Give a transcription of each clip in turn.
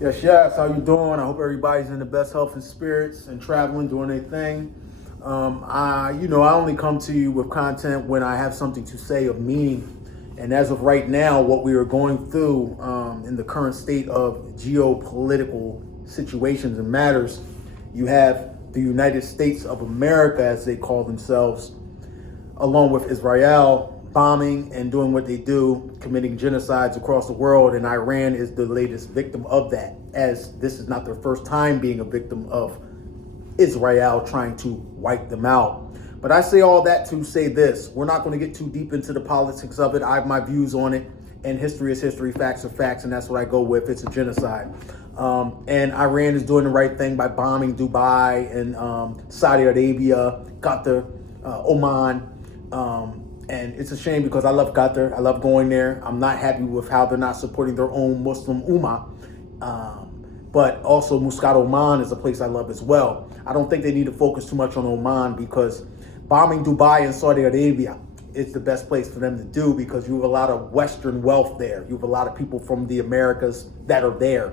Yes. How you doing? I hope everybody's in the best health and spirits and traveling, doing their thing. I only come to you with content when I have something to say of meaning. And as of right now, what we are going through in the current state of geopolitical situations and matters, you have the United States of America, as they call themselves, along with Israel, bombing and doing what they do, committing genocides across the world. And Iran is the latest victim of that, as this is not their first time being a victim of Israel trying to wipe them out. But I say all that to say this. We're not going to get too deep into the politics of it. I have my views on it, and history is history, facts are facts, and that's what I go with. It's a genocide. And Iran is doing the right thing by bombing Dubai and Saudi Arabia, Qatar, Oman. And it's a shame because I love Qatar. I love going there. I'm not happy with how they're not supporting their own Muslim Ummah. But also Muscat, Oman is a place I love as well. I don't think they need to focus too much on Oman because bombing Dubai and Saudi Arabia is the best place for them to do because you have a lot of Western wealth there. You have a lot of people from the Americas that are there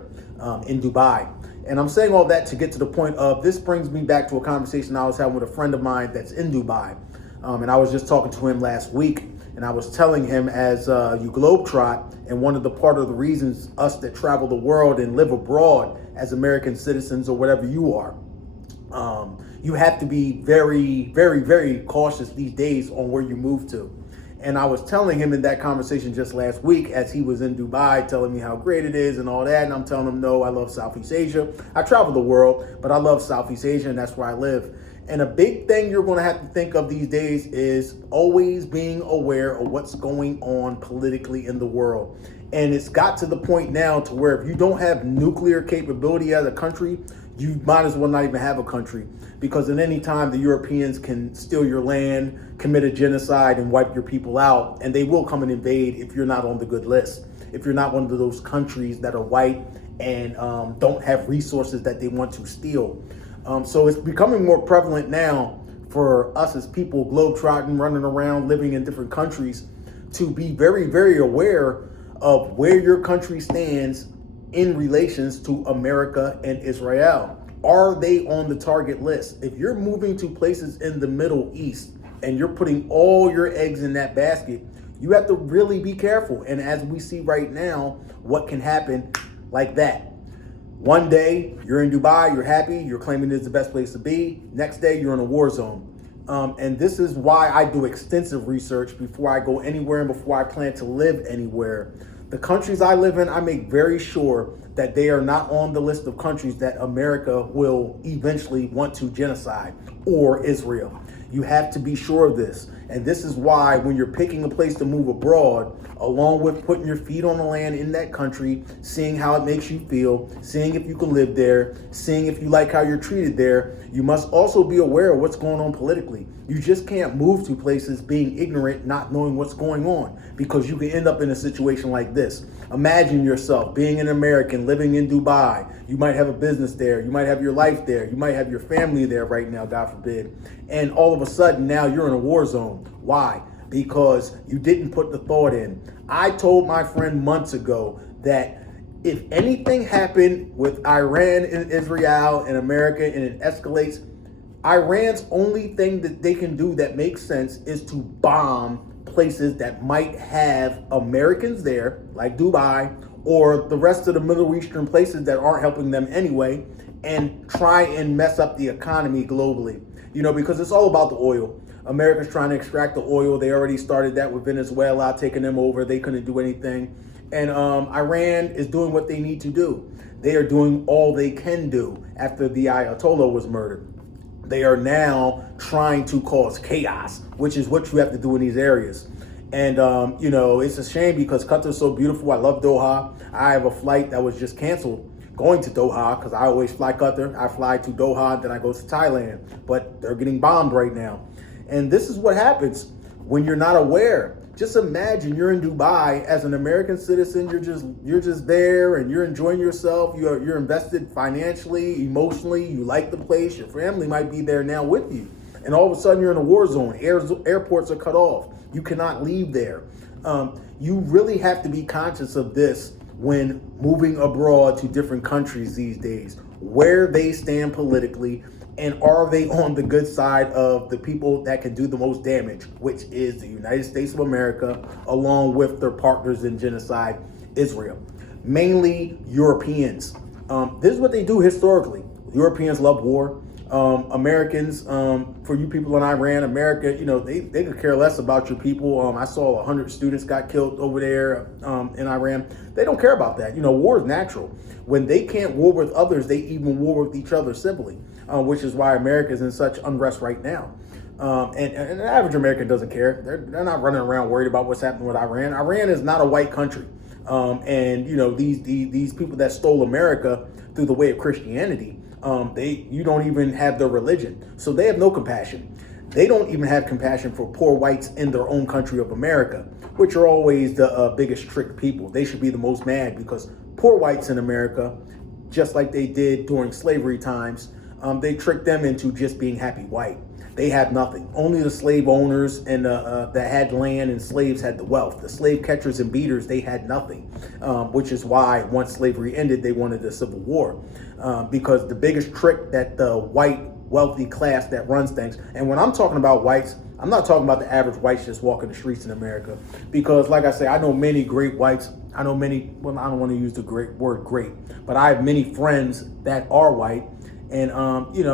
in Dubai. And I'm saying all that to get to the point of this brings me back to a conversation I was having with a friend of mine that's in Dubai. And I was just talking to him last week, and I was telling him as you globetrot, and one of the part of the reasons us that travel the world and live abroad as American citizens or whatever you are, you have to be very, very, very cautious these days on where you move to. And I was telling him in that conversation just last week as he was in Dubai telling me how great it is and all that. And I'm telling him, no, I love Southeast Asia. I travel the world, but I love Southeast Asia and that's where I live. And a big thing you're going to have to think of these days is always being aware of what's going on politically in the world. And it's got to the point now to where if you don't have nuclear capability as a country, you might as well not even have a country because at any time the Europeans can steal your land, commit a genocide and wipe your people out. And they will come and invade if you're not on the good list. If you're not one of those countries that are white and don't have resources that they want to steal. So it's becoming more prevalent now for us as people globetrotting, running around, living in different countries to be very, very aware of where your country stands in relations to America and Israel. Are they on the target list? If you're moving to places in the Middle East and you're putting all your eggs in that basket, you have to really be careful. And as we see right now, what can happen like that. One day you're in Dubai, you're happy, you're claiming it's the best place to be. Next day you're in a war zone. And this is why I do extensive research before I go anywhere and before I plan to live anywhere. The countries I live in, I make very sure that they are not on the list of countries that America will eventually want to genocide or Israel. You have to be sure of this. And this is why when you're picking a place to move abroad, along with putting your feet on the land in that country, seeing how it makes you feel, seeing if you can live there, seeing if you like how you're treated there, you must also be aware of what's going on politically. You just can't move to places being ignorant, not knowing what's going on, because you can end up in a situation like this. Imagine yourself being an American living in Dubai. You might have a business there. You might have your life there. You might have your family there right now, God forbid. And all of a sudden now you're in a war zone. Why? Because you didn't put the thought in. I told my friend months ago that if anything happened with Iran and Israel and America and it escalates, Iran's only thing that they can do that makes sense is to bomb places that might have Americans there, like Dubai, or the rest of the Middle Eastern places that aren't helping them anyway, and try and mess up the economy globally. Because it's all about the oil. America's trying to extract the oil. They already started that with Venezuela, taking them over. They couldn't do anything. And Iran is doing what they need to do. They are doing all they can do after the Ayatollah was murdered. They are now trying to cause chaos, which is what you have to do in these areas. And, it's a shame because Qatar's so beautiful. I love Doha. I have a flight that was just canceled going to Doha because I always fly Qatar. I fly to Doha, then I go to Thailand. But they're getting bombed right now. And this is what happens when you're not aware. Just imagine you're in Dubai as an American citizen. You're just there and you're enjoying yourself. You're invested financially, emotionally. You like the place. Your family might be there now with you. And all of a sudden you're in a war zone. Airports are cut off. You cannot leave there. You really have to be conscious of this when moving abroad to different countries these days, where they stand politically, and are they on the good side of the people that can do the most damage, which is the United States of America, along with their partners in genocide, Israel. Mainly Europeans. This is what they do historically. Europeans love war. Americans, for you people in Iran, America, they could care less about your people. I saw 100 students got killed over there in Iran. They don't care about that. War is natural. When they can't war with others, they even war with each other civilly, which is why America is in such unrest right now. And the average American doesn't care. They're not running around worried about what's happening with Iran. Iran is not a white country. These people that stole America through the way of Christianity, you don't even have their religion, so they have no compassion. They don't even have compassion for poor whites in their own country of America, which are always the biggest trick people. They should be the most mad because poor whites in America, just like they did during slavery times, they tricked them into just being happy white. They had nothing. Only the slave owners and that had land and slaves had the wealth. The slave catchers and beaters, they had nothing, which is why once slavery ended, they wanted a civil war, because the biggest trick that the white wealthy class that runs things, and when I'm talking about whites, I'm not talking about the average whites just walking the streets in America, because like I say, I know many great whites. I know many, well, I don't want to use the word great, but I have many friends that are white. And,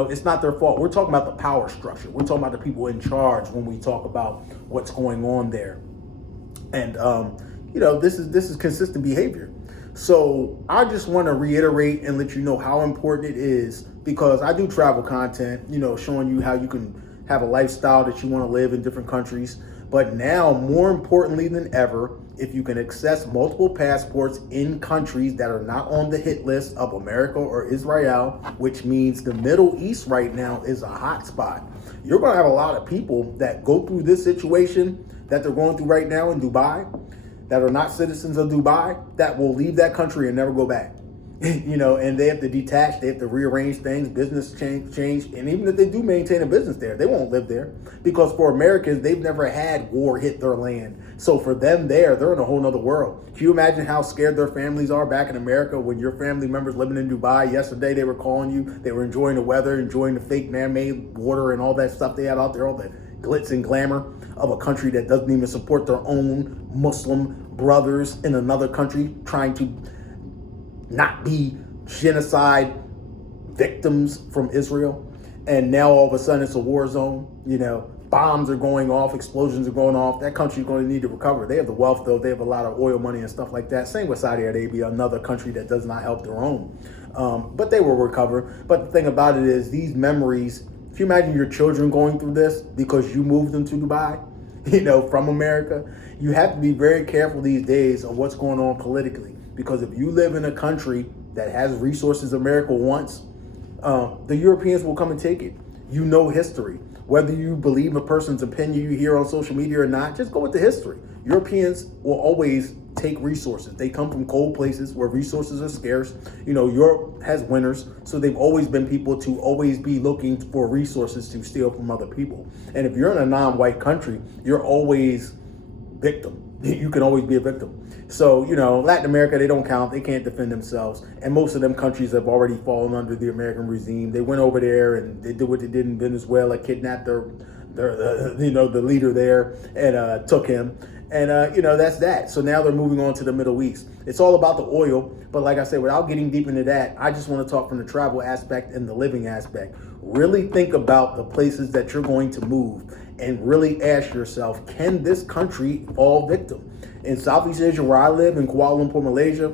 it's not their fault. We're talking about the power structure. We're talking about the people in charge when we talk about what's going on there. And, this is consistent behavior. So I just want to reiterate and let you know how important it is, because I do travel content, showing you how you can have a lifestyle that you want to live in different countries. But now, more importantly than ever, if you can access multiple passports in countries that are not on the hit list of America or Israel, which means the Middle East right now is a hot spot. You're going to have a lot of people that go through this situation that they're going through right now in Dubai, that are not citizens of Dubai, that will leave that country and never go back. And they have to detach, they have to rearrange things, business change. And even if they do maintain a business there, they won't live there, because for Americans, they've never had war hit their land. So for them they're in a whole nother world. Can you imagine how scared their families are back in America when your family members living in Dubai, yesterday they were calling you, they were enjoying the weather, enjoying the fake man-made water and all that stuff they had out there, all the glitz and glamour of a country that doesn't even support their own Muslim brothers in another country, trying to not be genocide victims from Israel. And now all of a sudden it's a war zone. Bombs are going off, explosions are going off. That country's going to need to recover. They have the wealth, though. They have a lot of oil money and stuff like that. Same with Saudi Arabia, another country that does not help their own. But they will recover. But the thing about it is, these memories, if you imagine your children going through this because you moved them to Dubai, from America, you have to be very careful these days of what's going on politically. Because if you live in a country that has resources America wants, the Europeans will come and take it. History. Whether you believe a person's opinion you hear on social media or not, just go with the history. Europeans will always take resources. They come from cold places where resources are scarce. Europe has winners, so they've always been people to always be looking for resources to steal from other people. And if you're in a non-white country, you're always victim. You can always be a victim. So, Latin America, they don't count. They can't defend themselves. And most of them countries have already fallen under the American regime. They went over there and they did what they did in Venezuela, kidnapped the leader there and took him. And, that's that. So now they're moving on to the Middle East. It's all about the oil. But like I said, without getting deep into that, I just want to talk from the travel aspect and the living aspect. Really think about the places that you're going to move and really ask yourself, can this country fall victim? In Southeast Asia, where I live, in Kuala Lumpur, Malaysia,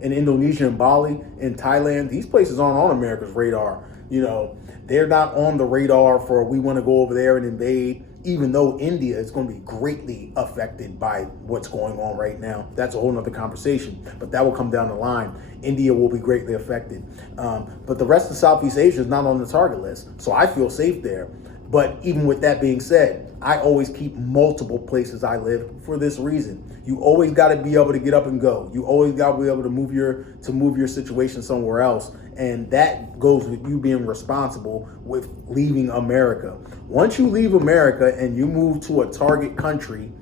in Indonesia and Bali, in Thailand, these places aren't on America's radar. They're not on the radar for we want to go over there and invade, even though India is going to be greatly affected by what's going on right now. That's a whole nother conversation, but that will come down the line. India will be greatly affected. But the rest of Southeast Asia is not on the target list, so I feel safe there. But even with that being said, I always keep multiple places I live for this reason. You always got to be able to get up and go. You always got to be able to move your situation somewhere else. And that goes with you being responsible with leaving America. Once you leave America and you move to a target country,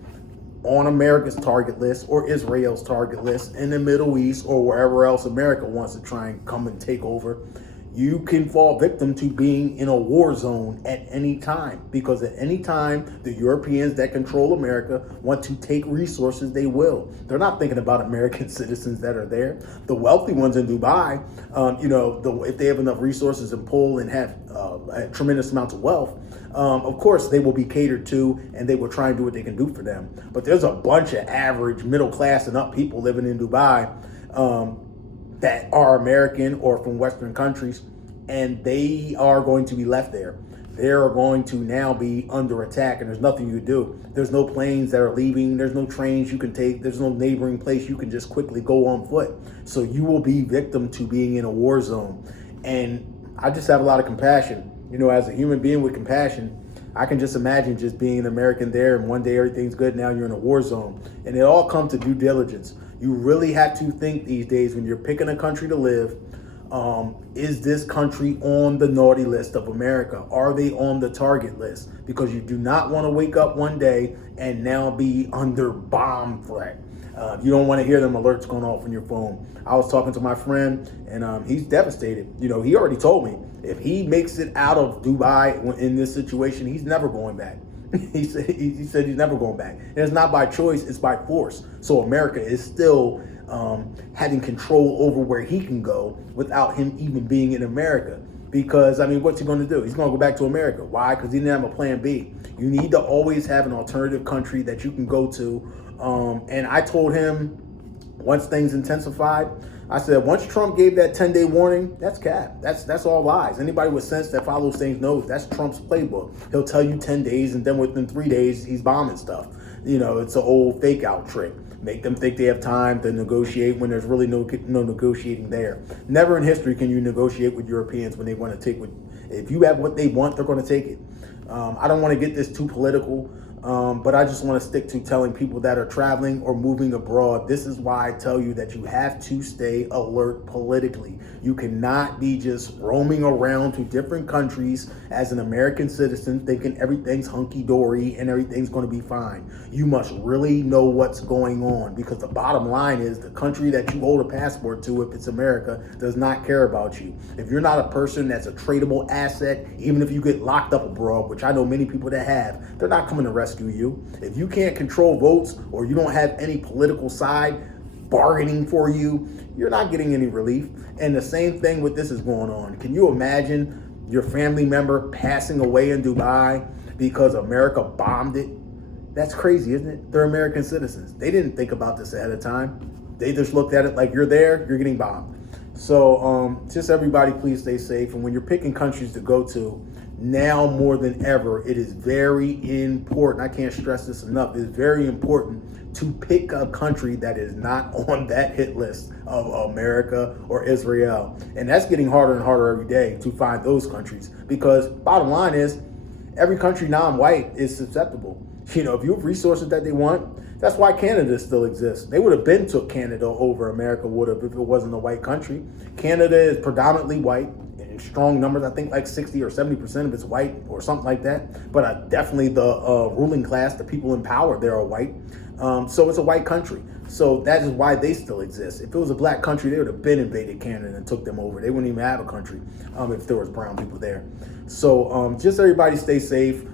on America's target list or Israel's target list in the Middle East or wherever else America wants to try and come and take over, you can fall victim to being in a war zone at any time, because at any time the Europeans that control America want to take resources, they will. They're not thinking about American citizens that are there. The wealthy ones in Dubai, if they have enough resources and pull and have tremendous amounts of wealth, of course they will be catered to and they will try and do what they can do for them. But there's a bunch of average middle class and up people living in Dubai that are American or from Western countries, and they are going to be left there. They are going to now be under attack, and there's nothing you can do. There's no planes that are leaving. There's no trains you can take. There's no neighboring place you can just quickly go on foot. So you will be victim to being in a war zone. And I just have a lot of compassion. As a human being with compassion, I can just imagine just being an American there, and one day everything's good, now you're in a war zone. And it all comes to due diligence. You really have to think these days when you're picking a country to live, is this country on the naughty list of America? Are they on the target list? Because you do not want to wake up one day and now be under bomb threat. You don't want to hear them alerts going off on your phone. I was talking to my friend, and he's devastated. He already told me if he makes it out of Dubai in this situation, he's never going back. He said he's never going back. And it's not by choice, it's by force. So America is still having control over where he can go without him even being in America. Because, what's he going to do? He's going to go back to America. Why? Because he didn't have a plan B. You need to always have an alternative country that you can go to. And I told him, once things intensified, I said, once Trump gave that 10-day warning, that's cap. That's all lies. Anybody with sense that follows things knows that's Trump's playbook. He'll tell you 10 days, and then within 3 days, he's bombing stuff. It's an old fake out trick. Make them think they have time to negotiate when there's really no negotiating there. Never in history can you negotiate with Europeans when they want to take what. If you have what they want, they're going to take it. I don't want to get this too political. But I just want to stick to telling people that are traveling or moving abroad. This is why I tell you that you have to stay alert politically. You cannot be just roaming around to different countries as an American citizen thinking everything's hunky-dory and everything's going to be fine. You must really know what's going on, because the bottom line is the country that you hold a passport to, if it's America, does not care about you. If you're not a person that's a tradable asset, even if you get locked up abroad, which I know many people that have, they're not coming to rescue you. If you can't control votes or you don't have any political side bargaining for you, you're not getting any relief. And the same thing with this is going on. Can you imagine your family member passing away in Dubai because America bombed it? That's crazy, isn't it? They're American citizens. They didn't think about this ahead of time. They just looked at it like, you're there, you're getting bombed. So just everybody, please stay safe. And when you're picking countries to go to, now more than ever, it is very important. I can't stress this enough. It's very important to pick a country that is not on that hit list of America or Israel. And that's getting harder and harder every day to find those countries, because bottom line is every country non-white is susceptible. If you have resources that they want, that's why Canada still exists. They would have been took Canada over America would have if it wasn't a white country. Canada is predominantly white in strong numbers. I think like 60 or 70% of it's white or something like that. But definitely the ruling class, the people in power there are white. So it's a white country. So that is why they still exist. If it was a black country, they would have been invaded Canada and took them over. They wouldn't even have a country if there was brown people there. So just everybody stay safe,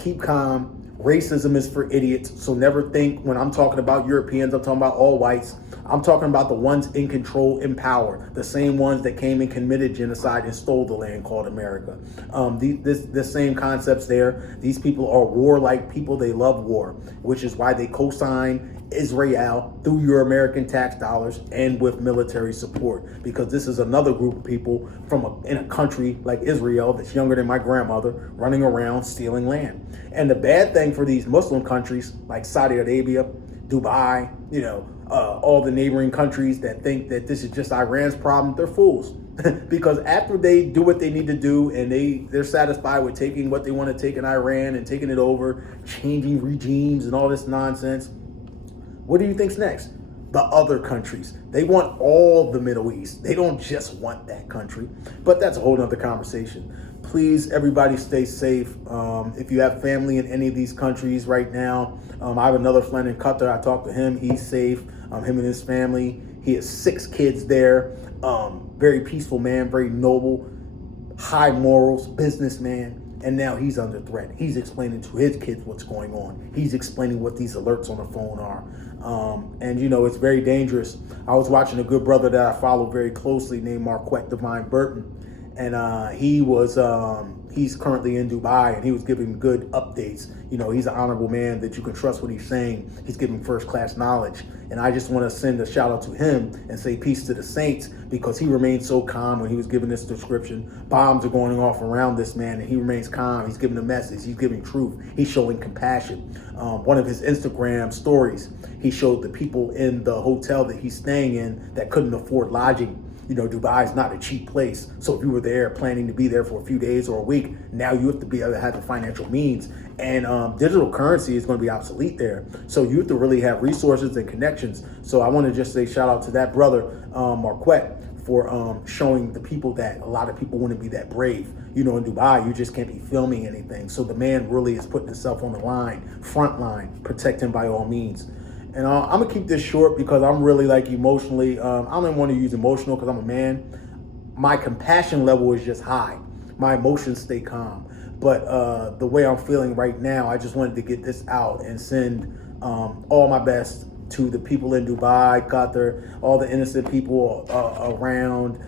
keep calm. Racism is for idiots. So never think when I'm talking about Europeans, I'm talking about all whites. I'm talking about the ones in control, in power, the same ones that came and committed genocide and stole the land called America. This same concepts there. These people are warlike people. They love war, which is why they co-sign Israel through your American tax dollars and with military support, because this is another group of people in a country like Israel that's younger than my grandmother running around stealing land. And the bad thing for these Muslim countries like Saudi Arabia, Dubai, all the neighboring countries that think that this is just Iran's problem, they're fools. Because after they do what they need to do and they're satisfied with taking what they want to take in Iran and taking it over, changing regimes and all this nonsense, what do you think's next? the other countries. They want all the Middle East. They don't just want that country. But that's a whole nother conversation. Please, everybody, stay safe. If you have family in any of these countries right now, I have another friend in Qatar. I talked to him. He's safe. Him and his family. He has 6 kids there. Very peaceful man, very noble, high morals, businessman. And now he's under threat. He's explaining to his kids what's going on. He's explaining what these alerts on the phone are. And, it's very dangerous. I was watching a good brother that I follow very closely named Marquette Divine Burton. And he's currently in Dubai, and he was giving good updates. He's an honorable man that you can trust what he's saying. He's giving first-class knowledge. And I just want to send a shout out to him and say peace to the saints, because he remained so calm when he was giving this description. Bombs are going off around this man, and he remains calm. He's giving a message. He's giving truth. He's showing compassion. One of his Instagram stories, he showed the people in the hotel that he's staying in that couldn't afford lodging. Dubai is not a cheap place. So if you were there planning to be there for a few days or a week, now you have to be able to have the financial means. And digital currency is going to be obsolete there. So you have to really have resources and connections. So I want to just say shout out to that brother, Marquette, for showing the people that a lot of people wouldn't be that brave. In Dubai, you just can't be filming anything. So the man really is putting himself on the line, front line, protect him by all means. And I'm going to keep this short because I'm really emotionally, I don't even want to use emotional because I'm a man. My compassion level is just high. My emotions stay calm. But the way I'm feeling right now, I just wanted to get this out and send all my best to the people in Dubai, Qatar, all the innocent people around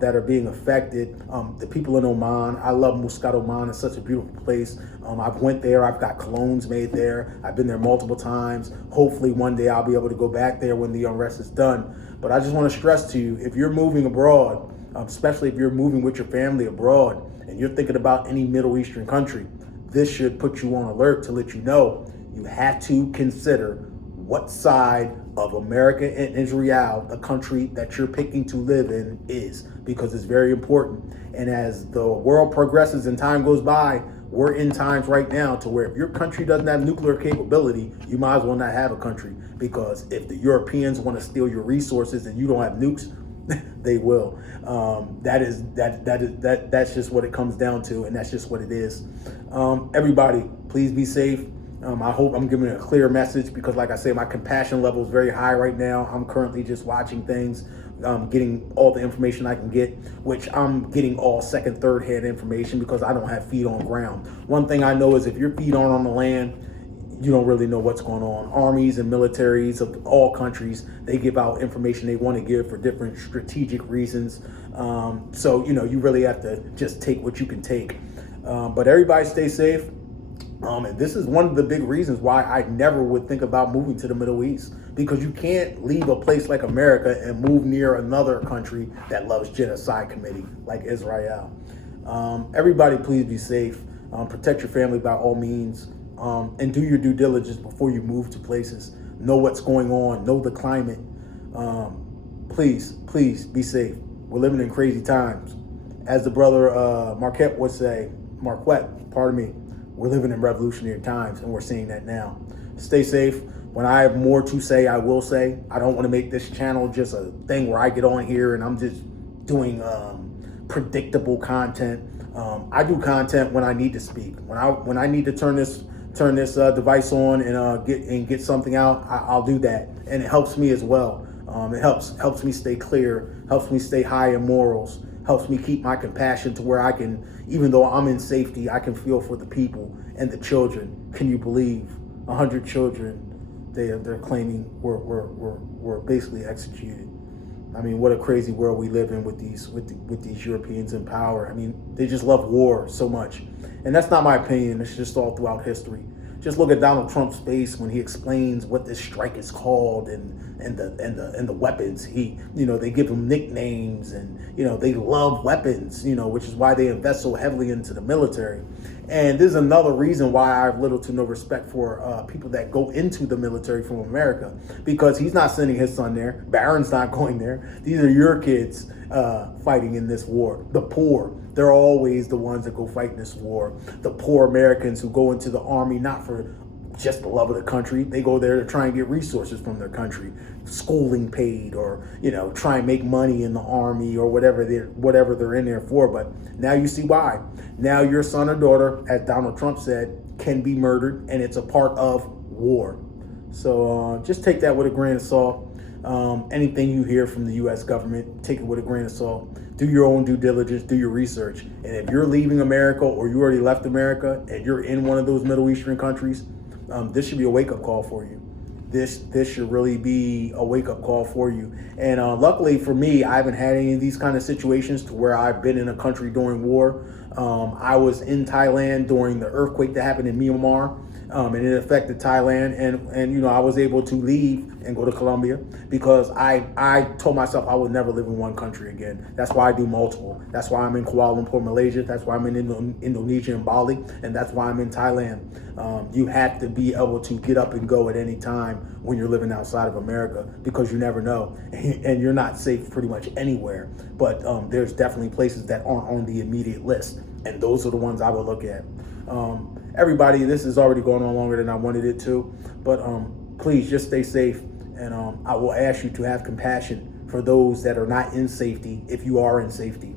that are being affected. The people in Oman. I love Muscat, Oman. It's such a beautiful place. I've went there. I've got colognes made there. I've been there multiple times. Hopefully one day I'll be able to go back there when the unrest is done. But I just want to stress to you, if you're moving abroad, especially if you're moving with your family abroad and you're thinking about any Middle Eastern country, this should put you on alert to let you know you have to consider what side of America and Israel, the country that you're picking to live in, is, because it's very important. And as the world progresses and time goes by, we're in times right now to where if your country doesn't have nuclear capability, you might as well not have a country, because if the Europeans want to steal your resources and you don't have nukes, they will. That's just what it comes down to, and that's just what it is. Everybody, please be safe. I hope I'm giving a clear message, because like I say, my compassion level is very high right now. I'm currently just watching things, getting all the information I can get, which I'm getting all second, third hand information because I don't have feet on ground. One thing I know is if your feet aren't on the land, you don't really know what's going on. Armies and militaries of all countries, they give out information they want to give for different strategic reasons. So, you really have to just take what you can take. But everybody stay safe. And this is one of the big reasons why I never would think about moving to the Middle East, because you can't leave a place like America and move near another country that loves genocide committee like Israel. Everybody, please be safe. Protect your family by all means. And do your due diligence before you move to places. Know what's going on. Know the climate. Please be safe. We're living in crazy times. As the brother Marquette would say, we're living in revolutionary times, and we're seeing that now. Stay safe. When I have more to say, I will say. I don't want to make this channel just a thing where I get on here and I'm just doing predictable content. I do content when I need to speak. When I need to turn this device on and get something out, I'll do that, and it helps me as well. It helps me stay clear, helps me stay high in morals, helps me keep my compassion to where I can, even though I'm in safety, I can feel for the people and the children. Can you believe 100 children they're claiming were basically executed? I mean, what a crazy world we live in with these Europeans in power. I mean, they just love war so much, and that's not my opinion. It's just all throughout history. Just look at Donald Trump's face when he explains what this strike is called and the weapons. They give them nicknames, and they love weapons. Which is why they invest so heavily into the military. And this is another reason why I have little to no respect for people that go into the military from America, because he's not sending his son there. Barron's not going there. These are your kids fighting in this war. The poor. They're always the ones that go fight in this war. The poor Americans who go into the army not for just the love of the country. They go there to try and get resources from their country, schooling paid, or try and make money in the army or whatever they're in there for. But now you see why. Now your son or daughter, as Donald Trump said, can be murdered, and it's a part of war. So just take that with a grain of salt. Anything you hear from the U.S. government, take it with a grain of salt. Do your own due diligence, do your research. And if you're leaving America, or you already left America and you're in one of those Middle Eastern countries, this should be a wake-up call for you. This should really be a wake-up call for you. And luckily for me, I haven't had any of these kind of situations to where I've been in a country during war. I was in Thailand during the earthquake that happened in Myanmar. And it affected Thailand, and I was able to leave and go to Colombia because I told myself I would never live in one country again. That's why I do multiple. That's why I'm in Kuala Lumpur, Malaysia. That's why I'm in Indonesia and Bali, and that's why I'm in Thailand. You have to be able to get up and go at any time when you're living outside of America, because you never know, and you're not safe pretty much anywhere. But there's definitely places that aren't on the immediate list, and those are the ones I would look at. Everybody, this is already going on longer than I wanted it to, but please just stay safe, and I will ask you to have compassion for those that are not in safety if you are in safety.